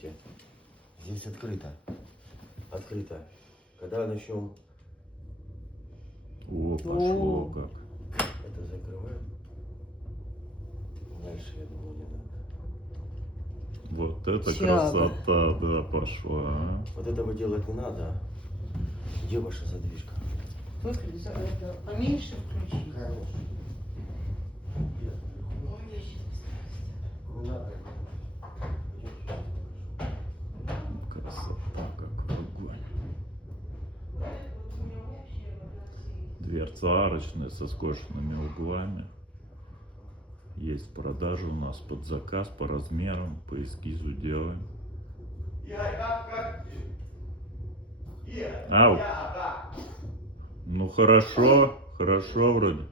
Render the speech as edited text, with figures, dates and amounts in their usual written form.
смотрите, здесь открыто. Открыто. Когда начнем О, пошло как. это закрываем. Дальше, я думаю, не надо. Вот это Тяга. красота, да, пошла. А? Вот этого делать не надо. Где ваша задвижка? Это поменьше включи. Не надо. Красота как огонь. Дверца арочная со скошенными углами. Есть в продаже у нас под заказ по размерам, по эскизу делаем. Ау. Ну хорошо, хорошо вроде.